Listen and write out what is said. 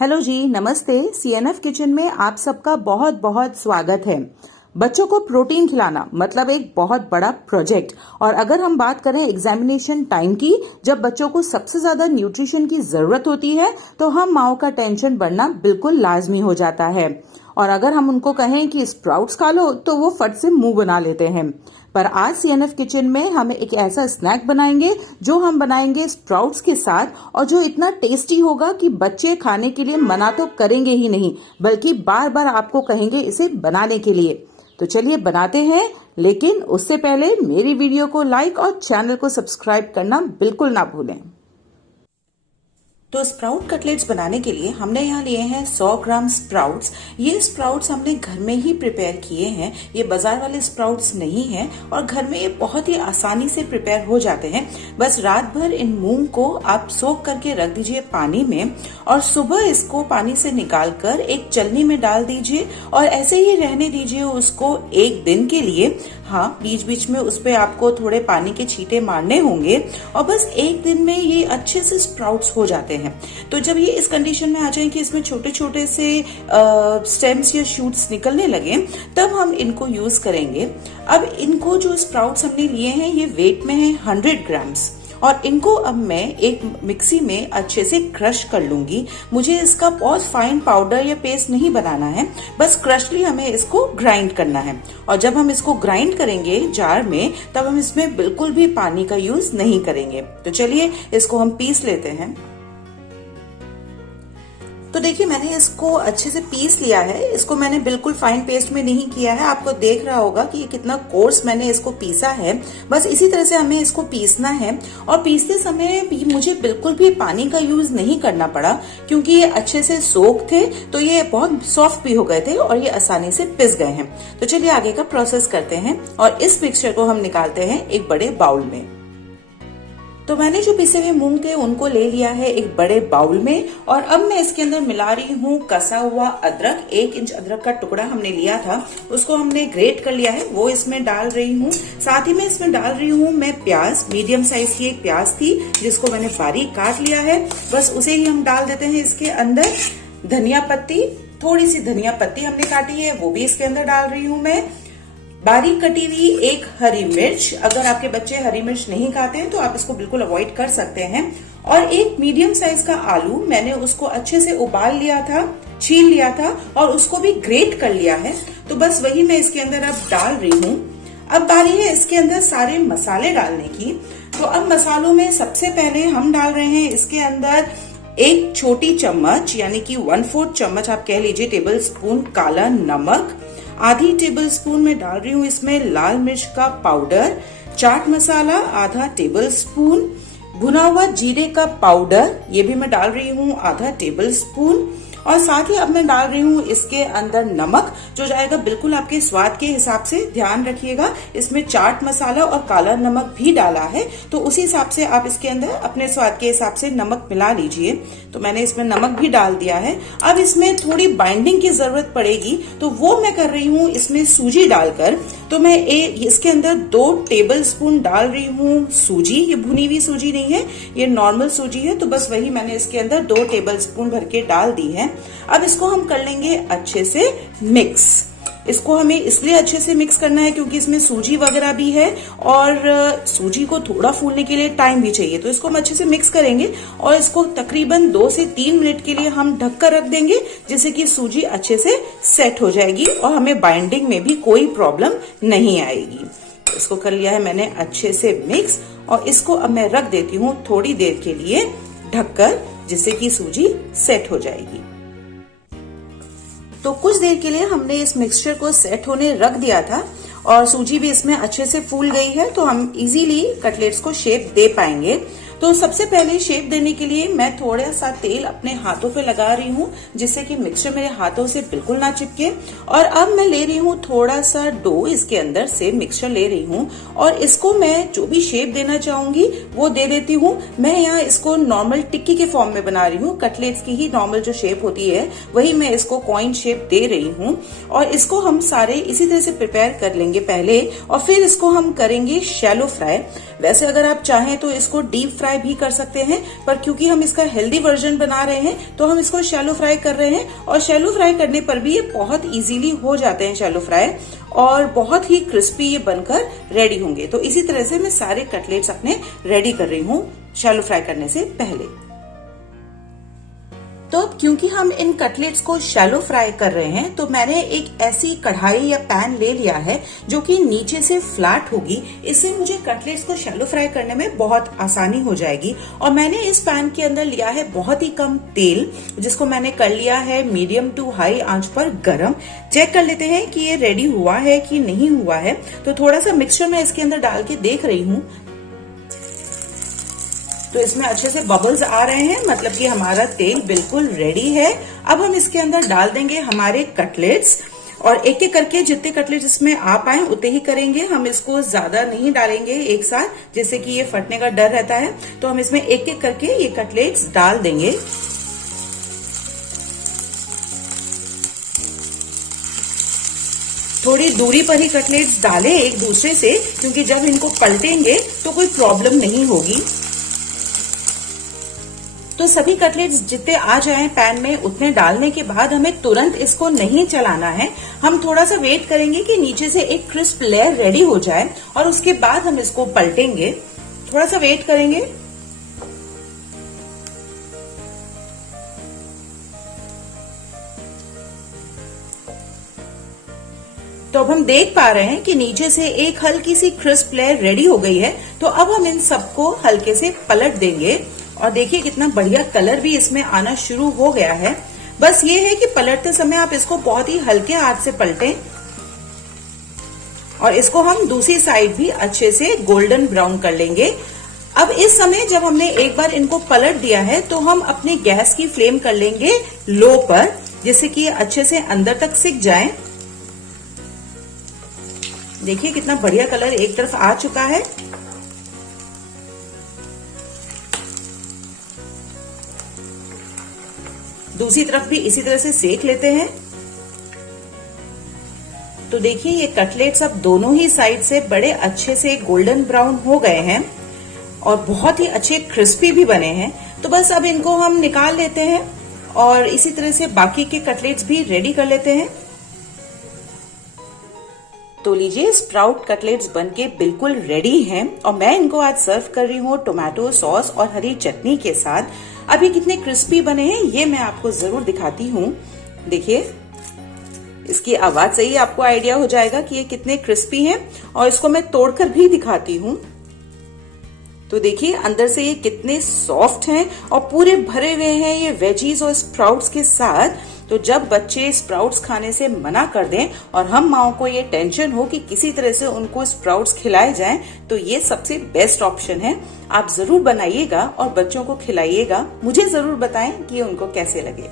Hello जी, नमस्ते। CNF kitchen में आप सबका बहुत बहुत स्वागत है। बच्चों को प्रोटीन खिलाना मतलब एक बहुत बड़ा प्रोजेक्ट। और अगर हम बात करें एग्जामिनेशन टाइम की, जब बच्चों को सबसे ज्यादा न्यूट्रिशन की जरूरत होती है, तो हम माओ का टेंशन बढ़ना बिल्कुल लाजमी हो जाता है। और अगर हम उनको कहें कि स्प्राउट्स खा लो, तो वो फट से मुंह बना लेते हैं। पर आज सीएनएफ किचन में हम एक ऐसा स्नैक बनाएंगे जो हम बनाएंगे स्प्राउट्स के साथ, और जो इतना टेस्टी होगा कि बच्चे खाने के लिए मना तो करेंगे ही नहीं, बल्कि बार बार आपको कहेंगे इसे बनाने के लिए। तो चलिए बनाते हैं, लेकिन उससे पहले मेरी वीडियो को लाइक और चैनल को सब्सक्राइब करना बिल्कुल ना भूलें। तो स्प्राउट कटलेट्स बनाने के लिए हमने यहाँ लिए हैं 100 ग्राम स्प्राउट्स। ये स्प्राउट्स हमने घर में ही प्रिपेयर किए हैं, ये बाजार वाले स्प्राउट्स नहीं हैं, और घर में ये बहुत ही आसानी से प्रिपेयर हो जाते हैं। बस रात भर इन मूंग को आप सोक करके रख दीजिए पानी में, और सुबह इसको पानी से निकाल कर एक चलनी में डाल दीजिए और ऐसे ही रहने दीजिए उसको एक दिन के लिए। हाँ, बीच बीच में उस पे आपको थोड़े पानी के छींटे मारने होंगे, और बस एक दिन में ये अच्छे से स्प्राउट्स हो जाते हैं। तो जब ये इस कंडीशन में आ जाए कि इसमें छोटे छोटे से स्टेम्स या शूट्स निकलने लगे, तब हम इनको यूज करेंगे। अब इनको जो स्प्राउट्स हमने लिए हैं, ये वेट में है 100 ग्राम्स, और इनको अब मैं एक मिक्सी में अच्छे से क्रश कर लूंगी। मुझे इसका बहुत फाइन पाउडर या पेस्ट नहीं बनाना है, बस क्रशली हमें इसको ग्राइंड करना है। और जब हम इसको ग्राइंड करेंगे जार में, तब हम इसमें बिल्कुल भी पानी का यूज नहीं करेंगे। तो चलिए इसको हम पीस लेते हैं। तो देखिए, मैंने इसको अच्छे से पीस लिया है। इसको मैंने बिल्कुल फाइन पेस्ट में नहीं किया है। आपको देख रहा होगा कि ये कितना कोर्स मैंने इसको पीसा है। बस इसी तरह से हमें इसको पीसना है, और पीसते समय भी मुझे बिल्कुल भी पानी का यूज नहीं करना पड़ा, क्योंकि ये अच्छे से सोख थे, तो ये बहुत सॉफ्ट भी हो गए थे और ये आसानी से पिस गए हैं। तो चलिए आगे का प्रोसेस करते हैं, और इस मिक्सचर को हम निकालते हैं एक बड़े बाउल में। तो मैंने जो पिसे हुए मूंग थे उनको ले लिया है एक बड़े बाउल में, और अब मैं इसके अंदर मिला रही हूँ कसा हुआ अदरक। 1 इंच अदरक का टुकड़ा हमने लिया था, उसको हमने ग्रेट कर लिया है, वो इसमें डाल रही हूँ। साथ ही में इसमें डाल रही हूँ मैं प्याज। मीडियम साइज की एक प्याज थी जिसको मैंने बारीक काट लिया है, बस उसे ही हम डाल देते हैं इसके अंदर। धनिया पत्ती, थोड़ी सी धनिया पत्ती हमने काटी है, वो भी इसके अंदर डाल रही हूँ मैं। बारीक कटी हुई एक हरी मिर्च, अगर आपके बच्चे हरी मिर्च नहीं खाते हैं तो आप इसको बिल्कुल अवॉइड कर सकते हैं। और एक मीडियम साइज का आलू, मैंने उसको अच्छे से उबाल लिया था, छील लिया था, और उसको भी ग्रेट कर लिया है। तो बस वही मैं इसके अंदर अब डाल रही हूँ। अब बारी है इसके अंदर सारे मसाले डालने की। तो अब मसालों में सबसे पहले हम डाल रहे हैं इसके अंदर 1 छोटी चम्मच, यानी कि 1/4 चम्मच आप कह लीजिए, टेबल स्पून काला नमक। आधी टेबल स्पून में डाल रही हूँ इसमें लाल मिर्च का पाउडर। चाट मसाला आधा टेबल स्पून। भुना हुआ जीरे का पाउडर, ये भी मैं डाल रही हूँ आधा टेबल स्पून। और साथ ही अब मैं डाल रही हूँ इसके अंदर नमक, जो जाएगा बिल्कुल आपके स्वाद के हिसाब से। ध्यान रखिएगा, इसमें चाट मसाला और काला नमक भी डाला है, तो उसी हिसाब से आप इसके अंदर अपने स्वाद के हिसाब से नमक मिला लीजिए। तो मैंने इसमें नमक भी डाल दिया है। अब इसमें थोड़ी बाइंडिंग की जरूरत पड़ेगी, तो वो मैं कर रही हूँ इसमें सूजी डालकर। तो मैं इसके अंदर 2 टेबल स्पून डाल रही हूँ सूजी। ये भुनी हुई सूजी नहीं है, ये नॉर्मल सूजी है। तो बस वही मैंने इसके अंदर 2 टेबल स्पून भर के डाल दी है। अब इसको हम कर लेंगे अच्छे से मिक्स। इसको हमें इसलिए अच्छे से मिक्स करना है क्योंकि इसमें सूजी वगैरह भी है, और सूजी को थोड़ा फूलने के लिए टाइम भी चाहिए। तो इसको हम अच्छे से मिक्स करेंगे, और इसको तकरीबन 2 से 3 मिनट के लिए हम ढक कर रख देंगे, जिससे कि सूजी अच्छे से सेट हो जाएगी और हमें बाइंडिंग में भी कोई प्रॉब्लम नहीं आएगी। इसको कर लिया है मैंने अच्छे से मिक्स, और इसको अब मैं रख देती हूँ थोड़ी देर के लिए ढककर, जिससे कि सूजी सेट हो जाएगी। तो कुछ देर के लिए हमने इस मिक्सचर को सेट होने रख दिया था, और सूजी भी इसमें अच्छे से फूल गई है, तो हम इजीली कटलेट्स को शेप दे पाएंगे। तो सबसे पहले शेप देने के लिए मैं थोड़ा सा तेल अपने हाथों पे लगा रही हूँ, जिससे कि मिक्सचर मेरे हाथों से बिल्कुल ना चिपके। और अब मैं ले रही हूँ थोड़ा सा डो, इसके अंदर से मिक्सचर ले रही हूँ, और इसको मैं जो भी शेप देना चाहूंगी वो दे देती हूँ। मैं यहाँ इसको नॉर्मल टिक्की के फॉर्म में बना रही हूँ। कटलेट्स की ही नॉर्मल जो शेप होती है वही मैं इसको कॉइन शेप दे रही हूँ। और इसको हम सारे इसी तरह से प्रिपेयर कर लेंगे पहले, और फिर इसको हम करेंगे शैलो फ्राई। वैसे अगर आप चाहें तो इसको डीप फ्राई फ्राई भी कर सकते हैं, पर क्योंकि हम इसका हेल्दी वर्जन बना रहे हैं तो हम इसको शैलो फ्राई कर रहे हैं। और शैलो फ्राई करने पर भी ये बहुत इजीली हो जाते हैं शैलो फ्राई, और बहुत ही क्रिस्पी ये बनकर रेडी होंगे। तो इसी तरह से मैं सारे कटलेट्स अपने रेडी कर रही हूँ शैलो फ्राई करने से पहले। तो अब क्योंकि हम इन कटलेट्स को शैलो फ्राई कर रहे हैं, तो मैंने एक ऐसी कढ़ाई या पैन ले लिया है जो कि नीचे से फ्लैट होगी। इससे मुझे कटलेट्स को शैलो फ्राई करने में बहुत आसानी हो जाएगी। और मैंने इस पैन के अंदर लिया है बहुत ही कम तेल, जिसको मैंने कर लिया है मीडियम टू हाई आंच पर गरम। चेक कर लेते हैं कि ये रेडी हुआ है कि नहीं हुआ है। तो थोड़ा सा मिक्सचर मैं इसके अंदर डाल के देख रही हूँ, तो इसमें अच्छे से बबल्स आ रहे हैं, मतलब कि हमारा तेल बिल्कुल रेडी है। अब हम इसके अंदर डाल देंगे हमारे कटलेट्स, और एक एक करके जितने कटलेट्स इसमें आ पाए उतने ही करेंगे। हम इसको ज्यादा नहीं डालेंगे एक साथ, जिससे कि ये फटने का डर रहता है। तो हम इसमें एक एक करके ये कटलेट्स डाल देंगे। थोड़ी दूरी पर ही कटलेट्स डालें एक दूसरे से, क्योंकि जब इनको पलटेंगे तो कोई प्रॉब्लम नहीं होगी। तो सभी कटलेट्स जितने आ जाएं पैन में उतने डालने के बाद हमें तुरंत इसको नहीं चलाना है। हम थोड़ा सा वेट करेंगे कि नीचे से एक क्रिस्प लेयर रेडी हो जाए, और उसके बाद हम इसको पलटेंगे। थोड़ा सा वेट करेंगे। तो अब हम देख पा रहे हैं कि नीचे से एक हल्की सी क्रिस्प लेयर रेडी हो गई है। तो अब हम इन सबको हल्के से पलट देंगे, और देखिए कितना बढ़िया कलर भी इसमें आना शुरू हो गया है। बस ये है कि पलटते समय आप इसको बहुत ही हल्के हाथ से पलटें, और इसको हम दूसरी साइड भी अच्छे से गोल्डन ब्राउन कर लेंगे। अब इस समय जब हमने एक बार इनको पलट दिया है, तो हम अपनी गैस की फ्लेम कर लेंगे लो पर, जिससे कि ये अच्छे से अंदर तक सिक जाए। देखिए कितना बढ़िया कलर एक तरफ आ चुका है। दूसरी तरफ भी इसी तरह से सेक लेते हैं। तो देखिए ये कटलेट्स अब दोनों ही साइड से बड़े अच्छे से गोल्डन ब्राउन हो गए हैं, और बहुत ही अच्छे क्रिस्पी भी बने हैं। तो बस अब इनको हम निकाल लेते हैं, और इसी तरह से बाकी के कटलेट्स भी रेडी कर लेते हैं। तो लीजिए स्प्राउट कटलेट्स बनके बिल्कुल रेडी हैं, और मैं इनको आज सर्व कर रही हूँ टोमेटो सॉस और हरी चटनी के साथ। अब ये कितने क्रिस्पी बने हैं ये मैं आपको जरूर दिखाती हूँ। देखिए इसकी आवाज से ही आपको आइडिया हो जाएगा कि ये कितने क्रिस्पी हैं, और इसको मैं तोड़कर भी दिखाती हूँ। तो देखिए अंदर से ये कितने सॉफ्ट हैं और पूरे भरे हुए हैं ये वेजीज और स्प्राउट्स के साथ। तो जब बच्चे स्प्राउट्स खाने से मना कर दें और हम माओ को ये टेंशन हो कि किसी तरह से उनको स्प्राउट्स खिलाए जाएं, तो ये सबसे बेस्ट ऑप्शन है। आप जरूर बनाइएगा और बच्चों को खिलाइएगा। मुझे जरूर बताएं कि ये उनको कैसे लगे।